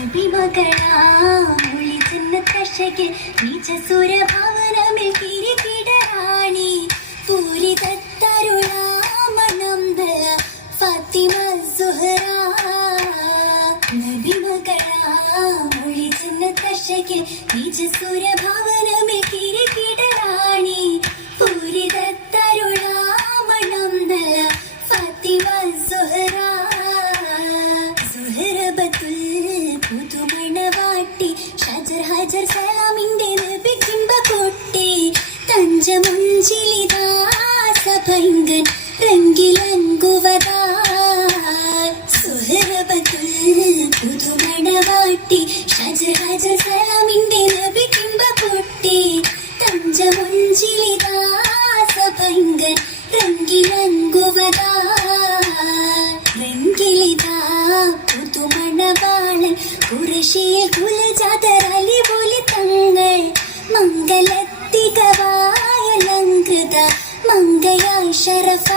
നബിമകളാമൊളി ജന്നത്തശകിൽ നീചസുരഭവനമിൽ കിരീടറാണി പൂരിതത്തരുളാമണംദ ഫാത്തിമ സുഹറ. നബിമകളാമൊളി ജന്നത്തശകിൽ നീചസുരഭവനമിൽ കിരീടറാണി പൂരിതത്തരുളാമണംദ ഫാത്തിമ സുഹറ. പുതുമണവാട്ടി ഷജർ ഹജർ സലാമിന്റെ നബിക്കിമ്പ കൊട്ടി തഞ്ചമുഞ്ചിലിദാസഭംഗൻ റംഗിലങ്കുവതാ. സുഹറബത്തുൽ പുതുമണവാട്ടി ഷജർ ഹജർ സലാമിന്റെ നബിക്കിമ്പ കൊട്ടി തഞ്ചമുഞ്ചിലിദാസഭംഗൻ റംഗിലങ്കുവതാ. റംഗിലിദാ പുതുമണവാളൻ കുറശിയെ കുലജാതരലി പോലെ തങ്ങൾ മംഗലത്തികവായലങ്കൃത മംഗയായി ശരഫ.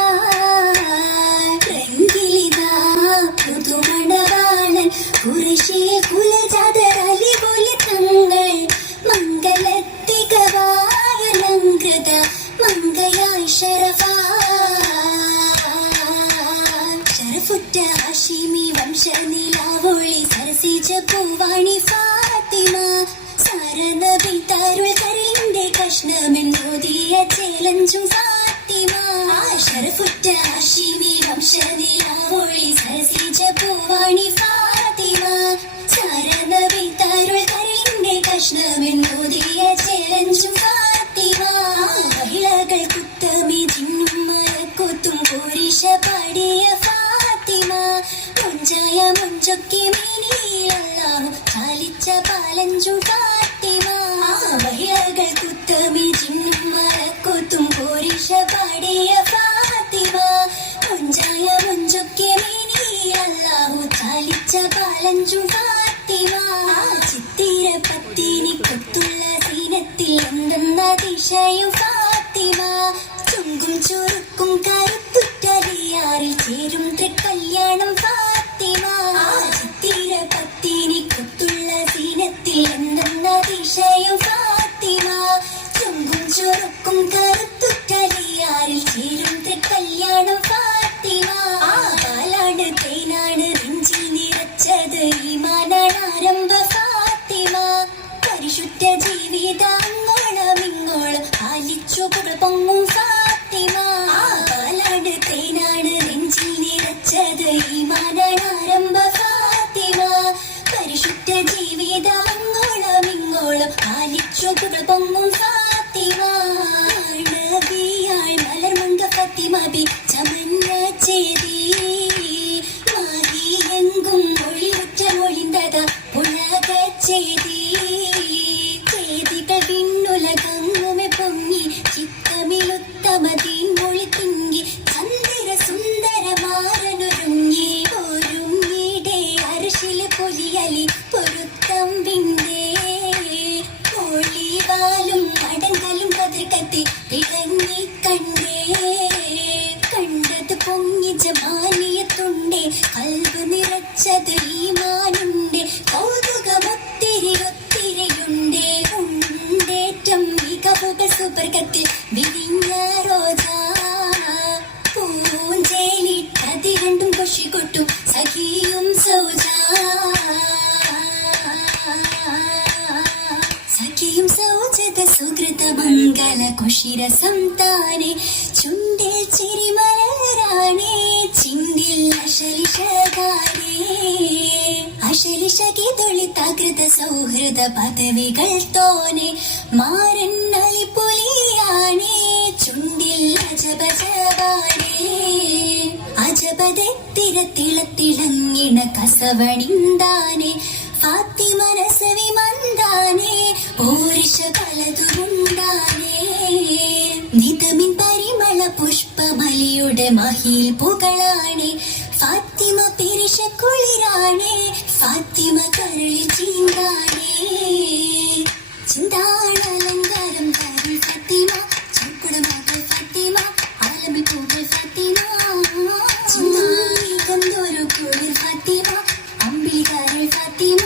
റംഗിലിദാ പുതുമണവാളൻ കുറശിയെ കുലജാതരലി പോലെ തങ്ങൾ മംഗലത്തികവായലങ്കൃത മംഗയായി ശരഫ. ശരഫുറ്റ ഹാഷിമി വംശനിലാവൊളി സരസിച്ച പൂവാണി ഫാത്തിമ. സാരനബി തരുൾ കരളിന്റെ കഷ്ണമെന്നോദിയ ചേലഞ്ചും ഫാത്തിമ. ശരഫുറ്റ ഹാഷിമി വംശനിലാവൊളി സരസിച്ച പൂവാണി ഫാത്തിമ. സാരനബി തരുൾ കരളിന്റെ കഷ്ണമെന്നോദിയ ചേലഞ്ചും ഫാത്തിമ. മഹിളകൾ കുത്തമി ജിന്നും മലക്കൊത്തും പോരിഷ പാടിയ ഫാത്തിമ. മുഞ്ചായ മുഞ്ചൊക്കെ മേനിയിലല്ലാഹു ചാലിച്ച പാലഞ്ചും ഫാത്തിമ. മഹിളകൾ കുത്തമി ജിന്നും മലക്കൊത്തും പോരിഷ പാടിയ ഫാത്തിമ. മുഞ്ചായ മുഞ്ചൊക്കെ മേനിയിലല്ലാഹു ചാലിച്ച പാലഞ്ചും ഫാത്തിമ. ചിത്തിര പത്തിനി കൊത്തുള്ള സീനത്തിൽ എന്തെന്ന ദിശയും ഫാത്തിമ. ചുങ്കും ചുരുക്കും കരുത്തുറ്റലിയാറിൽ ചേരും തൃക്കല്യാണം ഫാത്തിമ. ചിത്തിര പത്തിനി കൊത്തുള്ള സീനത്തിൽ എന്തെന്ന ദിശയും ഫാത്തിമ. ചുങ്കും ചുരുക്കും കരുത്തുറ്റലിയാറിൽ ചേരും തൃക്കല്യാണം ഫാത്തിമ. പാലാണ് തേനാണ് നെഞ്ചിൽ നിറച്ചത് ഈമാനാണ് ആരംഭ ഫാത്തിമ. പരിശുദ്ധ ജീവിതങ്ങോളമിങ്ങോളം ആലിച്ചു പുകൾ പൊങ്ങും ഫാത്തിമ. പാലാണ് തേനാണ് നെഞ്ചിൽ നിറച്ചത് ഈമാനാണ് ആരംഭ ഫാത്തിമ. പരിശുദ്ധ ജീവിതങ്ങോളമിങ്ങോളം ആലിച്ചു പുകൾ പൊങ്ങും ഫാത്തിമ. നബിയാൾ മലർമങ്ക ഫാത്തിമ ബി ചമന്ന ചേരി മാഹി എങ്കും മൊഴിയുറ്റ മൊഴിന്തത ഉലക ചേരി. ചേതികൾ വിണ്ണുലകങ്ങുമെ പൊങ്ങി ചിത്തമിലുത്തമതീൻ മൊഴി തിങ്ങി ചന്ദ്ര സുന്ദരമാരനൊരുങ്ങി ഒരുങ്ങിടെ അരശില് പൊലിയലി പൊരുത്തം വിണ്ടേ. മൊഴിവാലും മടങ്കലും കതിർക്കത്തി ഇടങ്ങി കണ്ടേ. കണ്ടത് പൊങ്ങി ജമാനിയത്തുണ്ടേ കൽബ് നിറച്ചത് ഈമാനുണ്ടേ. കൗതുകമൊത്തിരി ഒത്തിരിയുണ്ടേ ഉണ്ടേറ്റം മികവുകൾ സുവർഗത്തിൽ വിരിഞ്ഞ റോജ. പൂഞ്ചേലിട്ടതി രണ്ടും കൊഷി കൊട്ടും സഖിയും സൗജ. സഖിയും സൗജത സുഹൃത മംഗല കുഷിരസം താനെ. ചുണ്ടിൽ ചിരിമലരാണേ ചിണ്ടിൽ അശലിഷകാരേ. അശലിഷകി തൊളിത്താകൃത സൗഹൃദ പദവികൾ തോനെ. മാരൻ അലിപ്പൊലിയാണേ ചുണ്ടിൽ അജബജവാനേ. അജബദത്തിരത്തിളത്തിളങ്ങിണ കസവണിന്താനെ. ഫാത്തിമ രസവി മന്ദാനെ പോരിഷ പലതുമുണ്ടാനേ. നിതമിൻ പരിമള പുഷ്പമലിയുടെ മഹിൽ പുകളാണേ. ഫാത്തിമ പിരിശ കുളിരാണേ ഫാത്തിമ കരളി ചീന്താനേ. ചിന്താണലങ്കാരം കരൾ ഫാത്തിമ ചുക്കുടമകൾ ഫാത്തിമ ആലമിൽ പൂകൾ ഫാത്തിമ. ചിന്താ ഗന്ധൊരു കുളിർ ഫാത്തിമ അമ്പിളി കരൾ ഫാത്തിമ.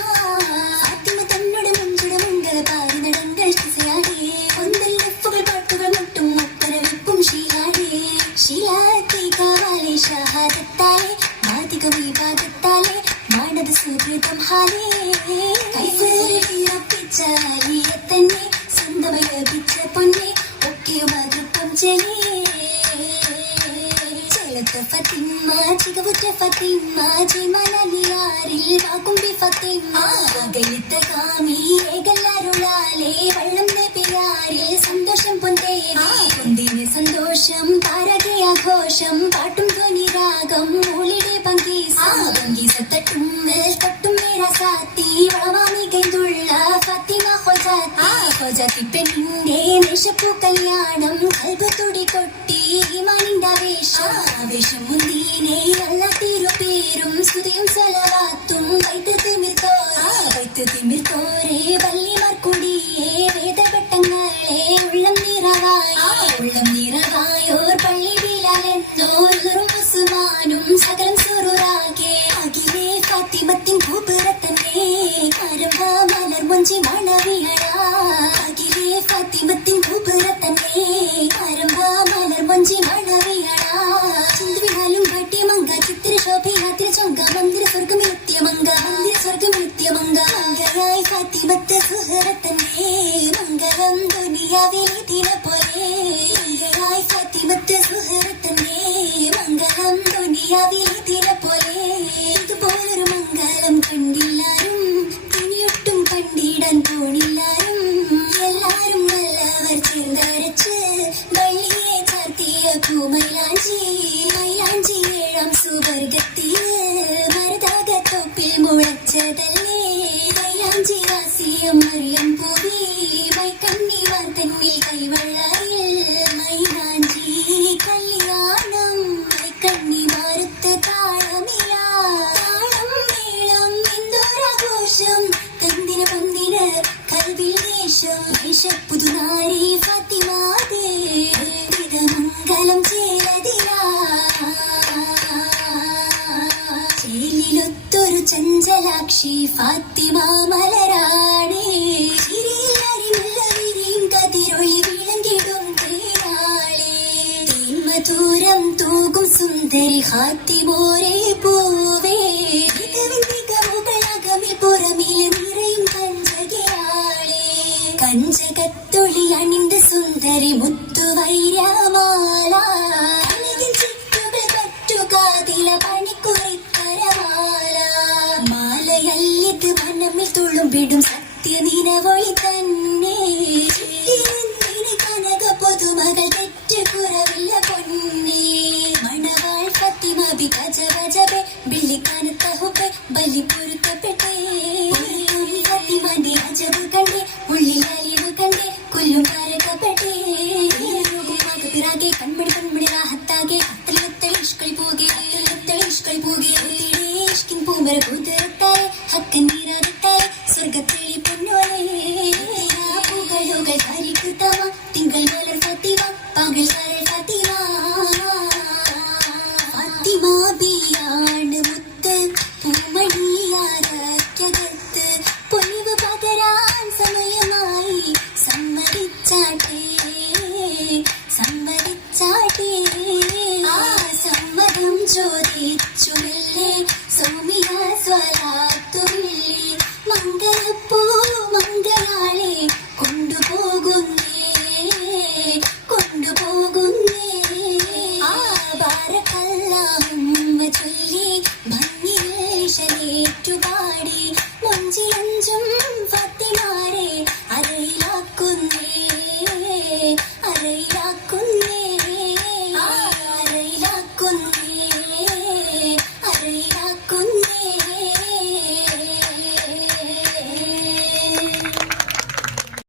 മനത് സുഹൃതം ഹാലേ കൈസറിപ്പിച്ചാലിയെ തന്നെ സ്വന്തമായി ലഭിച്ച പൊന്നെ ഒക്കെയും അകൃപ്പം ചെയ്യേ ഫത്തിമ്മ ചികവുറ്റ ഫത്തിമ്മ ജിമനലിയാരിൽ വാക്കുമ്പി ഫത്തിമ്മ അകലിത്ത കാമി ഏകല്ലാരുളാലേ വള്ളം നബിയാരിൽ സന്തോഷം പൊന്തേനെ സന്തോഷം പാരകെ ആഘോഷം പാട്ടും ധ്വനി രാഗം മൂളിടെ പങ്കീസത്തട്ടും തട്ടും മേരാ സാത്തി വളവാമി കൈതുള്ള ഫത്തിമ ഹൊജാത്തി പെണ്ണിന്റെ നിശപ്പു കല്യാണം കൽബ് തുടി കൊട്ടി ഈമാനിന്റെ ആവേശം മുന്തിനെ അല്ല തിരുപേരും സ്തുതിയും സലവാത്തും വൈത്ത് തിമിർത്തോരെ വല്ലിമാർക്കുടിയെ വേദവട്ടങ്ങളെ ഉള്ളം നിറവായോർ പള്ളി ബിലാലെന്നോരും ഉസ്മാനും സകലം സുറുറാകെ അഖിലേ ഫാത്തിമത്തിൻ കൂപ്പുറത്തന്നെ ആരംഭ മലർ മൊഞ്ചി മണവിയടാ അഖിലേ ഫാത്തിമത്തിൻ കൂപ്പുറത്തന്നെ ആരംഭ മലർ മൊഞ്ചി മണവിയടാ ചിന്തുവിനാലും ഭട്യമംഗ ചിത്രശോഭയാത്ര ചൊങ്ക മന്ദിര സ്വർഗമിത്യമംഗ മംഗളായി ഫാത്തിമത്ത് സുഹറത്തന്നെ മംഗളം ദുനിയാവിൽ ഇതിനെ പോലെ മംഗളായി ഫാത്തിമത്ത് സുഹറത്തന്നെ മംഗളം ദുനിയാവിൽ ഇതിനെ പോലെ ഇതുപോലൊരു മംഗളം കണ്ടില്ലാരും ഇനിയൊട്ടും കണ്ടിടാൻ പോണില്ലാരും എല്ലാരും നല്ലവർ ചേർന്നരച്ച് വള്ളിയെ ചാർത്തിയ പൂമൈലാഞ്ചി ഏഴാം സുവർഗത്തിൽ മരതാകത്തൊപ്പിൽ മുളച്ചതല്ലേ മൈലാഞ്ചി വാസിയം മറിയം പൂവി മൈക്കണ്ണിവാൻ തന്നിൽ കൈവള്ളയിൽ മൈലാഞ്ചി കല്യാണം മൈക്കണ്ണി മാറുത്ത താളമില താളം മേളം എന്തോരാഘോഷം തന്തിന പന്തിന് കൽവിൽ ദേശം പുതുനാരി ഫാത്തിമാതേ മംഗളം ചേലിലൊത്തൊരു ചഞ്ചലാക്ഷി ഫാത്തിമ മലരാണേ ചിരിയും കതിരൊളി വിളങ്ങിടും തേനാളേ തേന്മധുരം തൂകും സുന്ദരി ഫാത്തിമോരെ പൂവേ മുകളകമിൽ പുറമിൽ നിറയും കഞ്ചകത്തൊളി അണിந்த സുന്ദരി മുത്തുവൈരമാല ചുറ്റുകൾ പറ്റുകാതില പണിക്കുറിത്തരമാല മാലയല്ലിത് മനമിൽ തുളുമ്പിടും സത്യനിനവൊളി തന്നെ കനക പൊതുമകൾ തെറ്റ് കുറവില്ല പൊന്നേ മണവാൾ ഫത്തിമ ബി ഗജബേ ബില്ലിക്കാനത്ത ഹുബെ ബലി പൊരുത്തപ്പെട്ടേ ഫത്തിമാന്റെ അജബ് കണ്ടേ ഉള്ളിൽ അലിവ് കണ്ടേ കൊല്ലും കാരകപ്പെട്ടേ പിറാകെ കൺമണി രാഹത്താകെ അത്രയൊത്തളിഷ്കളി പോകെ ഇഷ്കിൻ പൂമര കുതിരത്താരെ ഹക്കൻ